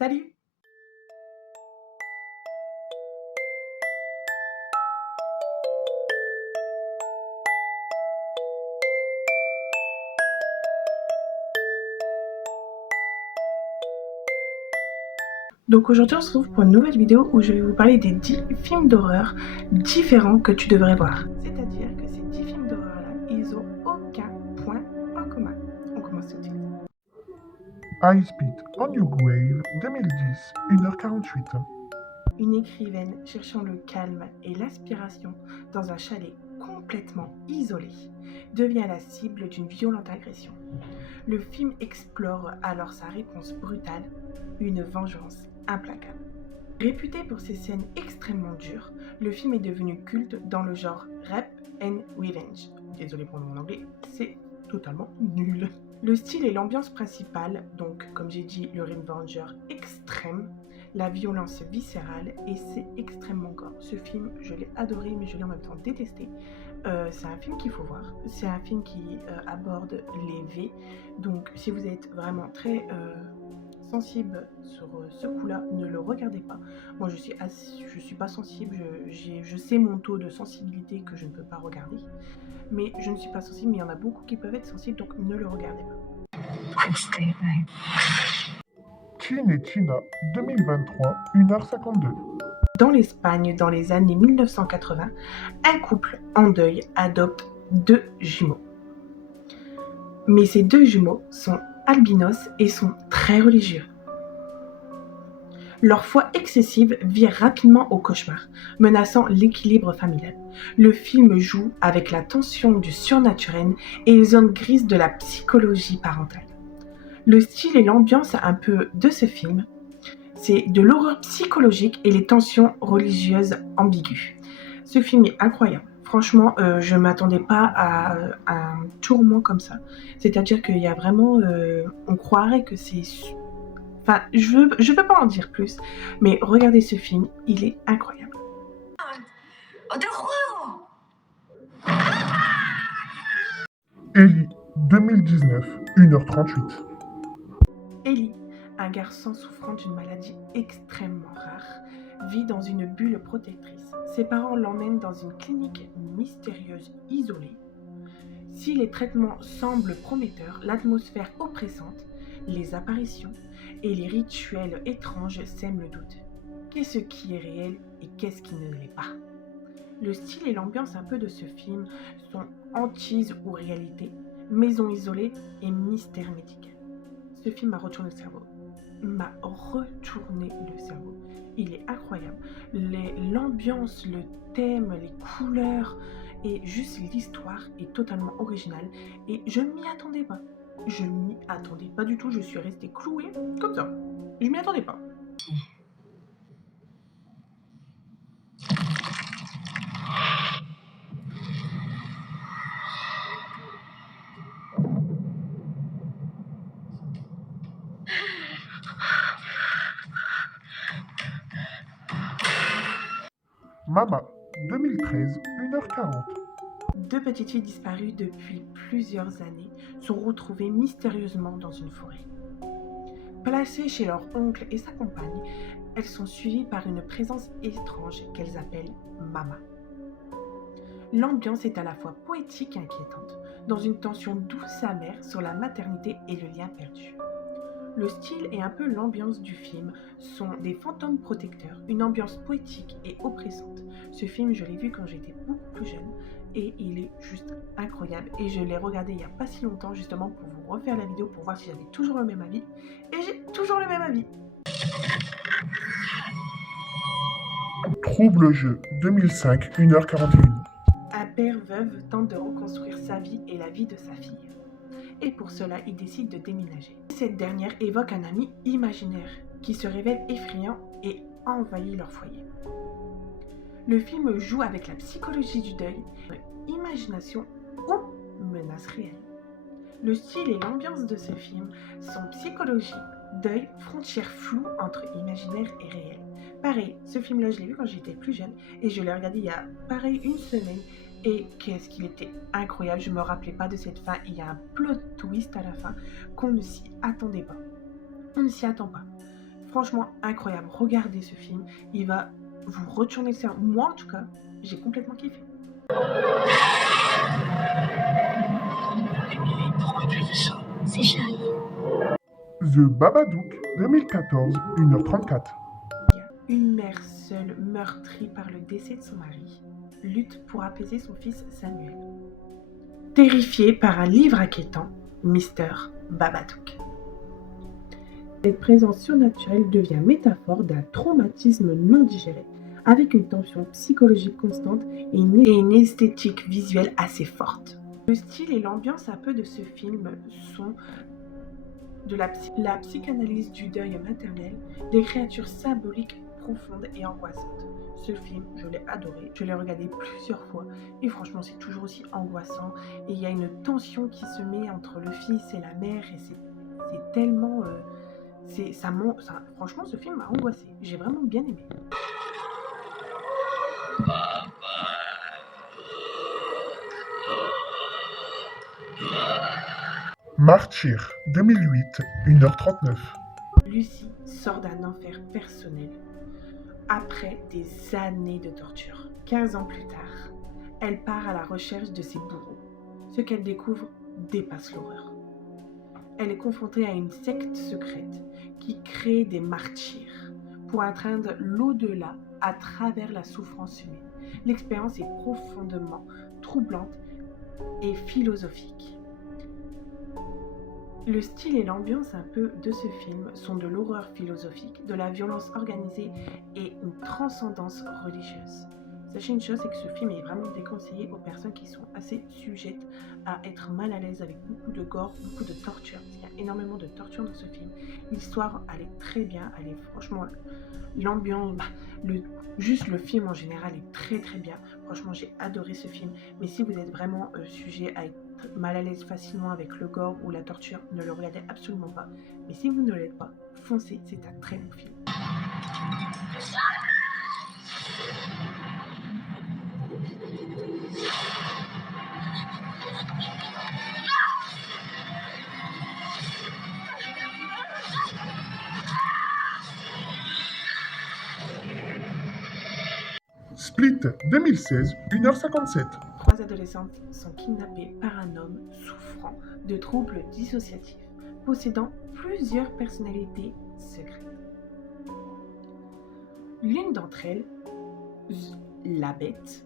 Salut! Donc aujourd'hui on se retrouve pour une nouvelle vidéo où je vais vous parler des 10 films d'horreur différents que tu devrais voir. C'est-à-dire que ces 10 films d'horreur là, ils ont aucun point en commun. On commence tout de suite. High Speed on Your Grave 2010, 1h48. Une écrivaine cherchant le calme et l'aspiration dans un chalet complètement isolé devient la cible d'une violente agression. Le film explore alors sa réponse brutale, une vengeance implacable. Réputé pour ses scènes extrêmement dures, le film est devenu culte dans le genre Rape and Revenge. Désolé pour mon anglais, c'est totalement nul. Le style et l'ambiance principale, donc comme j'ai dit, le Revenger extrême, la violence viscérale et c'est extrêmement gore. Ce film, je l'ai adoré mais je l'ai en même temps détesté. C'est un film qu'il faut voir. C'est un film qui aborde les V. Donc si vous êtes vraiment très sensible sur ce coup-là, ne le regardez pas. Moi je suis pas sensible, je sais mon taux de sensibilité que je ne peux pas regarder. Mais je ne suis pas sensible, mais il y en a beaucoup qui peuvent être sensibles, donc ne le regardez pas. Teen et Tina 2023, 1h52. Dans l'Espagne, dans les années 1980, un couple en deuil adopte 2 jumeaux. Mais ces 2 jumeaux sont albinos et sont très religieux. Leur foi excessive vire rapidement au cauchemar, menaçant l'équilibre familial. Le film joue avec la tension du surnaturel et les zones grises de la psychologie parentale. Le style et l'ambiance un peu de ce film, c'est de l'horreur psychologique et les tensions religieuses ambiguës. Ce film est incroyable. Franchement, je ne m'attendais pas à un tourment comme ça. C'est-à-dire qu'il y a vraiment... on croirait que c'est... Enfin, je veux pas en dire plus, mais regardez ce film, il est incroyable. Ellie 2019, 1h38. Ellie, un garçon souffrant d'une maladie extrêmement rare, vit dans une bulle protectrice. Ses parents l'emmènent dans une clinique mystérieuse isolée. Si les traitements semblent prometteurs, l'atmosphère oppressante, les apparitions et les rituels étranges sèment le doute. Qu'est-ce qui est réel et qu'est-ce qui ne l'est pas? Le style et l'ambiance un peu de ce film sont hantise ou réalité, maison isolée et mystère médical. Ce film m'a retourné le cerveau. Il est incroyable. L'ambiance, le thème, les couleurs et juste l'histoire est totalement originale et je ne m'y attendais pas. Je ne m'y attendais pas du tout, je suis restée clouée comme ça. Je m'y attendais pas. Mama 2013, 1h40. 2 petites filles disparues depuis plusieurs années sont retrouvées mystérieusement dans une forêt. Placées chez leur oncle et sa compagne, elles sont suivies par une présence étrange qu'elles appellent Mama. L'ambiance est à la fois poétique et inquiétante, dans une tension douce et amère sur la maternité et le lien perdu. Le style et un peu l'ambiance du film sont des fantômes protecteurs, une ambiance poétique et oppressante. Ce film, je l'ai vu quand j'étais beaucoup plus jeune et il est juste incroyable. Et je l'ai regardé il n'y a pas si longtemps justement pour vous refaire la vidéo pour voir si j'avais toujours le même avis. Et j'ai toujours le même avis. Trouble jeu 2005, 1h41. Un père veuve tente de reconstruire sa vie et la vie de sa fille. Et pour cela, il décide de déménager. Cette dernière évoque un ami imaginaire qui se révèle effrayant et envahit leur foyer. Le film joue avec la psychologie du deuil, imagination ou menace réelle. Le style et l'ambiance de ce film sont psychologie, deuil, frontière floue entre imaginaire et réel. Pareil, ce film-là, je l'ai vu quand j'étais plus jeune et je l'ai regardé il y a pareil une semaine. Et qu'est-ce qu'il était incroyable, je me rappelais pas de cette fin, il y a un plot twist à la fin qu'on ne s'y attendait pas. On ne s'y attend pas. franchement incroyable. Regardez ce film, il va vous retourner le cerveau. Moi en tout cas, j'ai complètement kiffé. Pourquoi tu fais ça? C'est Charlie. The Babadook, 2014, 1h34. Une mère seule, meurtrie par le décès de son mari, lutte pour apaiser son fils Samuel. Terrifiée par un livre inquiétant, Mr. Babadook. Cette présence surnaturelle devient métaphore d'un traumatisme non digéré, avec une tension psychologique constante et une esthétique visuelle assez forte. Le style et l'ambiance un peu de ce film sont de la psychanalyse du deuil maternel, des créatures symboliques profondes et angoissantes. Ce film, je l'ai adoré, je l'ai regardé plusieurs fois et franchement c'est toujours aussi angoissant et il y a une tension qui se met entre le fils et la mère et c'est tellement... franchement ce film m'a angoissé, j'ai vraiment bien aimé. Martyr, 2008, 1h39. Lucie sort d'un enfer personnel après des années de torture. 15 ans plus tard, elle part à la recherche de ses bourreaux. Ce qu'elle découvre dépasse l'horreur. Elle est confrontée à une secte secrète qui crée des martyrs pour atteindre l'au-delà à travers la souffrance humaine. L'expérience est profondément troublante et philosophique. Le style et l'ambiance un peu de ce film sont de l'horreur philosophique, de la violence organisée et une transcendance religieuse. Sachez une chose, c'est que ce film est vraiment déconseillé aux personnes qui sont assez sujettes à être mal à l'aise avec beaucoup de gore, beaucoup de torture. Il y a énormément de torture dans ce film. L'histoire, elle est très bien, elle est franchement... L'ambiance, juste le film en général est très très bien. Franchement, j'ai adoré ce film. Mais si vous êtes vraiment sujet à être mal à l'aise facilement avec le gore ou la torture, ne le regardez absolument pas. Mais si vous ne l'êtes pas, foncez, c'est un très bon film. Split, 2016, 1h57. 3 adolescentes sont kidnappées par un homme souffrant de troubles dissociatifs, possédant plusieurs personnalités secrètes. L'une d'entre elles, la bête,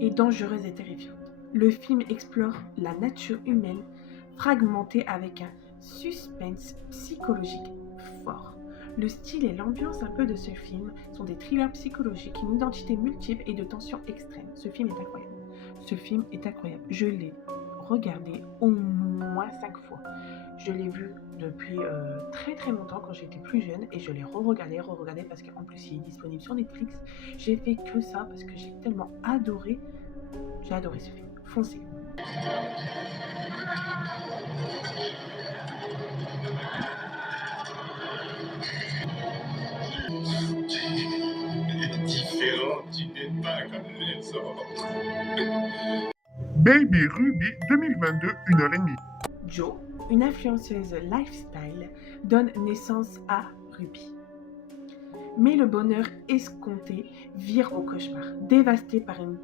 est dangereuse et terrifiante. Le film explore la nature humaine fragmentée avec un suspense psychologique fort. Le style et l'ambiance un peu de ce film sont des thrillers psychologiques, une identité multiple et de tension extrême. Ce film est incroyable. Ce film est incroyable. Je l'ai regardé au moins 5 fois. Je l'ai vu depuis très très longtemps quand j'étais plus jeune et je l'ai re-regardé parce qu'en plus il est disponible sur Netflix. J'ai fait que ça parce que j'ai tellement adoré. J'ai adoré ce film. Foncez. Différent, tu n'es pas comme les autres. Baby Ruby, 2022, 1h30. Jo, une influenceuse lifestyle, donne naissance à Ruby. Mais le bonheur escompté vire au cauchemar. Dévastée par une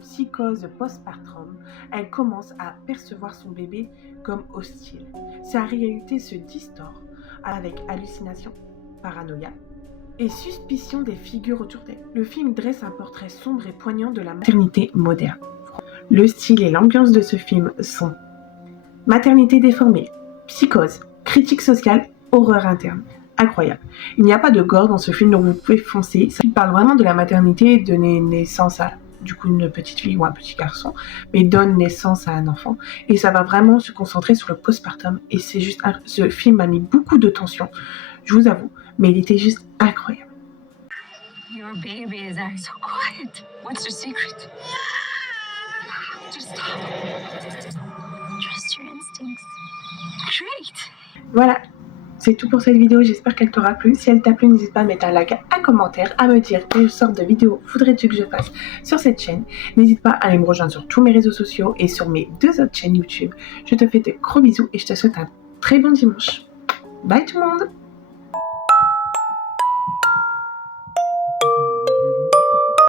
psychose postpartum, elle commence à percevoir son bébé comme hostile. Sa réalité se distord avec hallucinations, paranoïa et suspicion des figures autour d'elle. Le film dresse un portrait sombre et poignant de la maternité moderne. Le style et l'ambiance de ce film sont maternité déformée, psychose, critique sociale, horreur interne. Incroyable. Il n'y a pas de gore dans ce film, donc vous pouvez foncer. Ça parle vraiment de la maternité, donner naissance à du coup une petite fille ou un petit garçon, mais donne naissance à un enfant. Et ça va vraiment se concentrer sur le postpartum. Et c'est juste, ce film m'a mis beaucoup de tension, je vous avoue, mais il était juste incroyable. Your baby is acting so quiet. What's your secret? Just stop. Trust your instincts. Great. Voilà, c'est tout pour cette vidéo, j'espère qu'elle t'aura plu. Si elle t'a plu, n'hésite pas à mettre un like, un commentaire, à me dire quelle sorte de vidéo voudrais-tu que je fasse sur cette chaîne. N'hésite pas à aller me rejoindre sur tous mes réseaux sociaux et sur mes 2 autres chaînes YouTube. Je te fais de gros bisous et je te souhaite un très bon dimanche. Bye tout le monde!